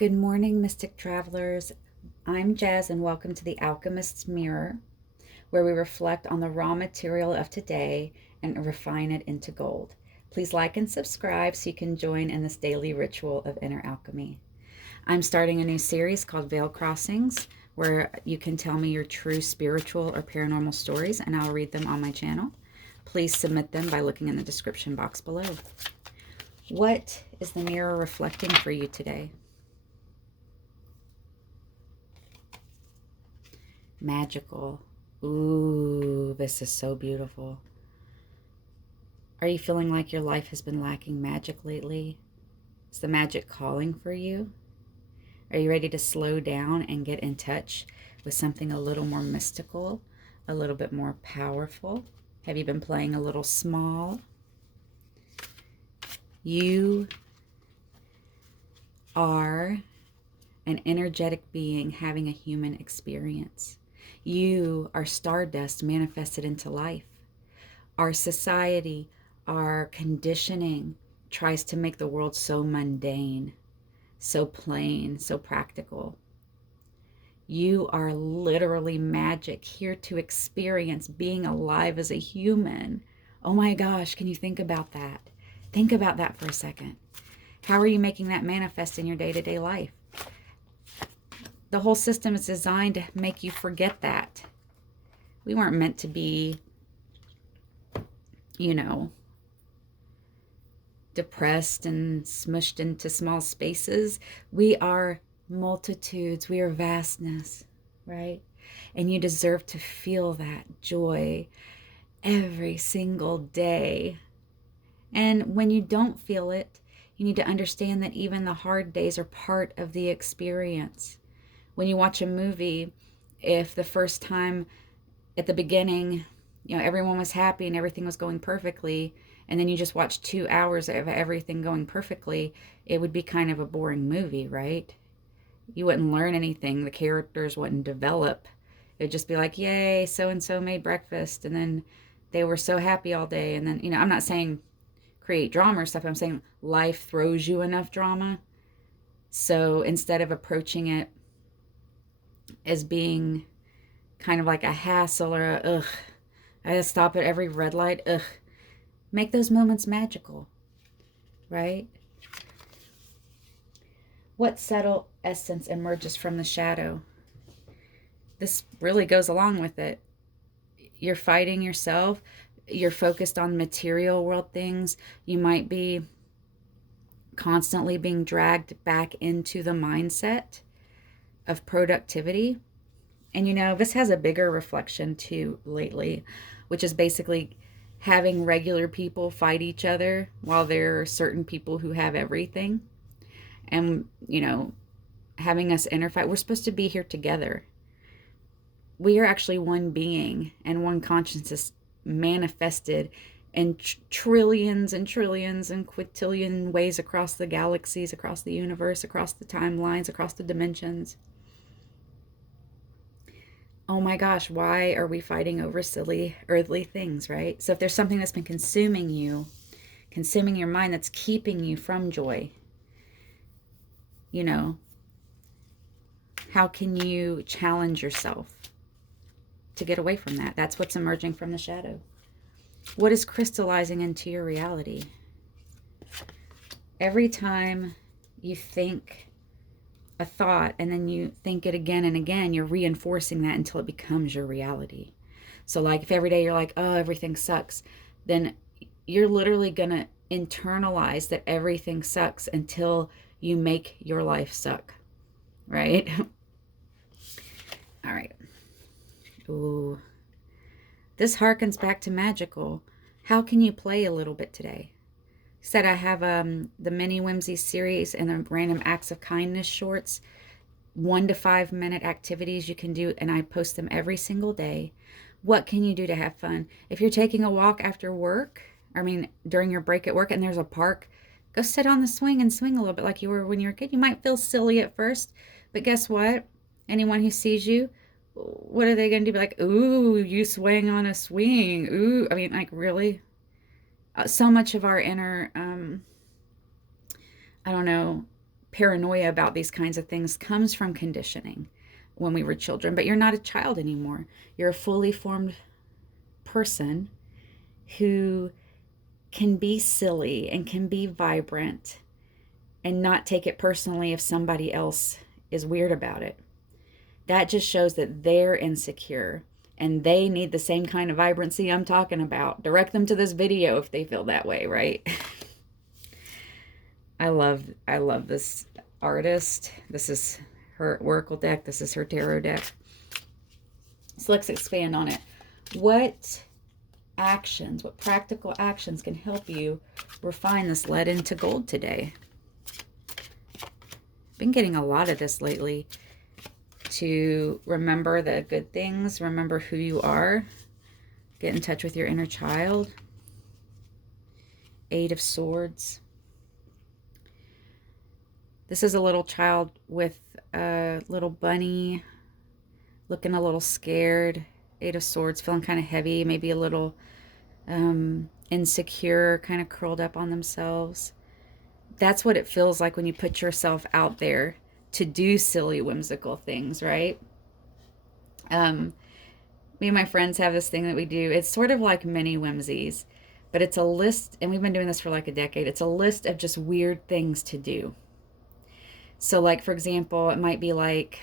Good morning, Mystic Travelers. I'm Jazz, and welcome to the Alchemist's Mirror, where we reflect on the raw material of today and refine it into gold. Please like and subscribe so you can join in this daily ritual of inner alchemy. I'm starting a new series called Veil Crossings, where you can tell me your true spiritual or paranormal stories, and I'll read them on my channel. Please submit them by looking in the description box below. What is the mirror reflecting for you today? Magical. Ooh, this is so beautiful. Are you feeling like your life has been lacking magic lately? Is the magic calling for you? Are you ready to slow down and get in touch with something a little more mystical, a little bit more powerful? Have you been playing a little small? You are an energetic being having a human experience. You are stardust manifested into life. Our society, our conditioning tries to make the world so mundane, so plain, so practical. You are literally magic, here to experience being alive as a human. Oh my gosh, can you think about that? Think about that for a second. How are you making that manifest in your day-to-day life? The whole system is designed to make you forget that. We weren't meant to be, depressed and smushed into small spaces. We are multitudes. We are vastness, right? And you deserve to feel that joy every single day. And when you don't feel it, you need to understand that even the hard days are part of the experience. When you watch a movie, if the first time at the beginning, everyone was happy and everything was going perfectly, and then you just watch 2 hours of everything going perfectly, it would be kind of a boring movie, right? You wouldn't learn anything. The characters wouldn't develop. It'd just be like, yay, so-and-so made breakfast, and then they were so happy all day. And then, I'm not saying create drama or stuff. I'm saying life throws you enough drama. So instead of approaching it as being kind of like a hassle or a, ugh, I gotta stop at every red light, ugh, make those moments magical, right? What subtle essence emerges from the shadow? This really goes along with it. You're fighting yourself. You're focused on material world things. You might be constantly being dragged back into the mindset of productivity. And this has a bigger reflection too lately, which is basically having regular people fight each other while there are certain people who have everything. And, having us interfight. We're supposed to be here together. We are actually one being and one consciousness manifested in trillions and trillions and quintillion ways across the galaxies, across the universe, across the timelines, across the dimensions. Oh my gosh, why are we fighting over silly earthly things, right? So if there's something that's been consuming you, consuming your mind, that's keeping you from joy, how can you challenge yourself to get away from that? That's what's emerging from the shadow. What is crystallizing into your reality? Every time you think a thought and then you think it again and again, you're reinforcing that until it becomes your reality. So like if every day you're like, oh, everything sucks, then you're literally going to internalize that everything sucks until you make your life suck, right? All right. Ooh. This harkens back to magical. How can you play a little bit today? Said I have the mini Whimsies series and the random acts of kindness shorts, 1 to 5 minute activities you can do, and I post them every single day. What can you do to have fun? If you're taking a walk after work, during your break at work and there's a park, go sit on the swing and swing a little bit like you were when you were a kid. You might feel silly at first, but guess what? Anyone who sees you, what are they going to do? Be like, ooh, you swing on a swing. Ooh, really? So much of our inner, I don't know, paranoia about these kinds of things comes from conditioning when we were children, but you're not a child anymore. You're a fully formed person who can be silly and can be vibrant and not take it personally if somebody else is weird about it. That just shows that they're insecure and they need the same kind of vibrancy I'm talking about. Direct them to this video if they feel that way, right? I love this artist. This is her oracle deck. This is her tarot deck. So let's expand on it. What actions, what practical actions can help you refine this lead into gold today? Been getting a lot of this lately. To remember the good things, remember who you are, get in touch with your inner child. Eight of Swords. This is a little child with a little bunny, looking a little scared. Eight of Swords, feeling kind of heavy, maybe a little insecure, kind of curled up on themselves. That's what it feels like when you put yourself out there to do silly, whimsical things, right? Me and my friends have this thing that we do. It's sort of like mini Whimsies, but it's a list, and we've been doing this for like a decade. It's a list of just weird things to do. So like, for example, it might be like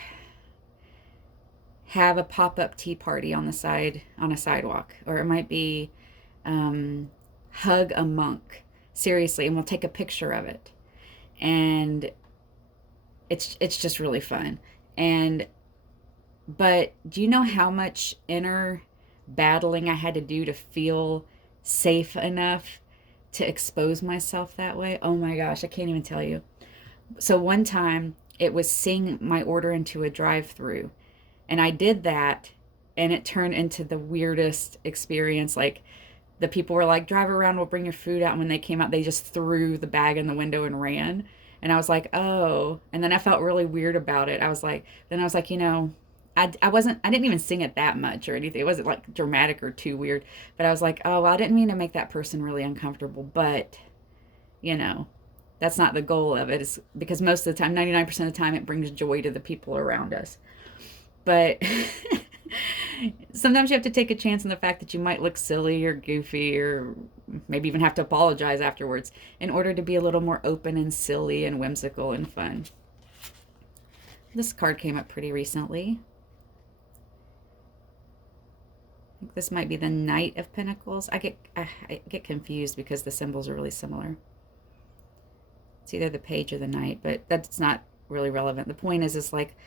have a pop-up tea party on the side, on a sidewalk, or it might be hug a monk, seriously, and we'll take a picture of it. And it's just really fun. But do you know how much inner battling I had to do to feel safe enough to expose myself that way? Oh my gosh, I can't even tell you. So one time it was seeing my order into a drive-through, and I did that, and it turned into the weirdest experience. Like, the people were like, drive around, we'll bring your food out. And when they came out, they just threw the bag in the window and ran. And I was like, oh. And then I felt really weird about it. I was like, you know, I didn't even sing it that much or anything. It wasn't like dramatic or too weird. But I was like, oh, well, I didn't mean to make that person really uncomfortable. But, you know, that's not the goal of it. It's because most of the time, 99% of the time, it brings joy to the people around us. But sometimes you have to take a chance on the fact that you might look silly or goofy or maybe even have to apologize afterwards in order to be a little more open and silly and whimsical and fun. This card came up pretty recently. I think this might be the Knight of Pentacles. I get confused because the symbols are really similar. It's either the Page or the Knight, but that's not really relevant. The point is like,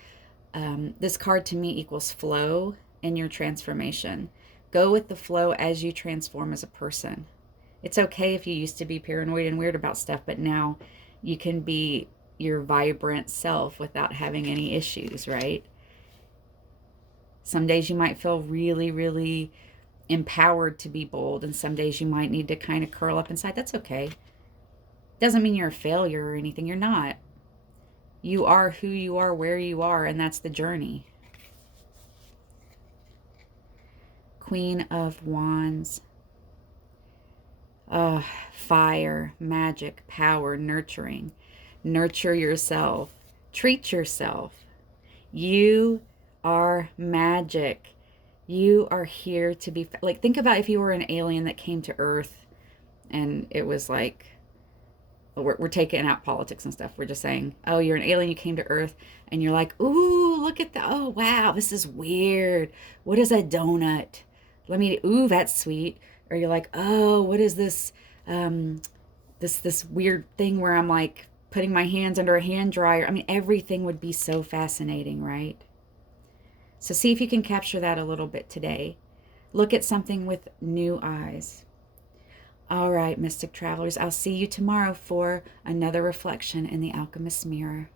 this card to me equals flow in your transformation. Go with the flow as you transform as a person. It's okay if you used to be paranoid and weird about stuff, but now you can be your vibrant self without having any issues, right? Some days you might feel really, really empowered to be bold, and some days you might need to kind of curl up inside. That's okay. Doesn't mean you're a failure or anything. You're not. You are who you are, where you are, and that's the journey. Queen of Wands. Fire, magic, power, nurturing. Nurture yourself. Treat yourself. You are magic. You are here to be, like, think about if you were an alien that came to Earth and it was like, we're taking out politics and stuff. We're just saying, oh, you're an alien, you came to Earth, and you're like, ooh, look at the, oh, wow, this is weird. What is a donut? Ooh, that's sweet. Or you're like, oh, what is this, this weird thing where I'm like putting my hands under a hand dryer? I mean, everything would be so fascinating, right? So see if you can capture that a little bit today. Look at something with new eyes. All right, Mystic Travelers, I'll see you tomorrow for another reflection in the Alchemist Mirror.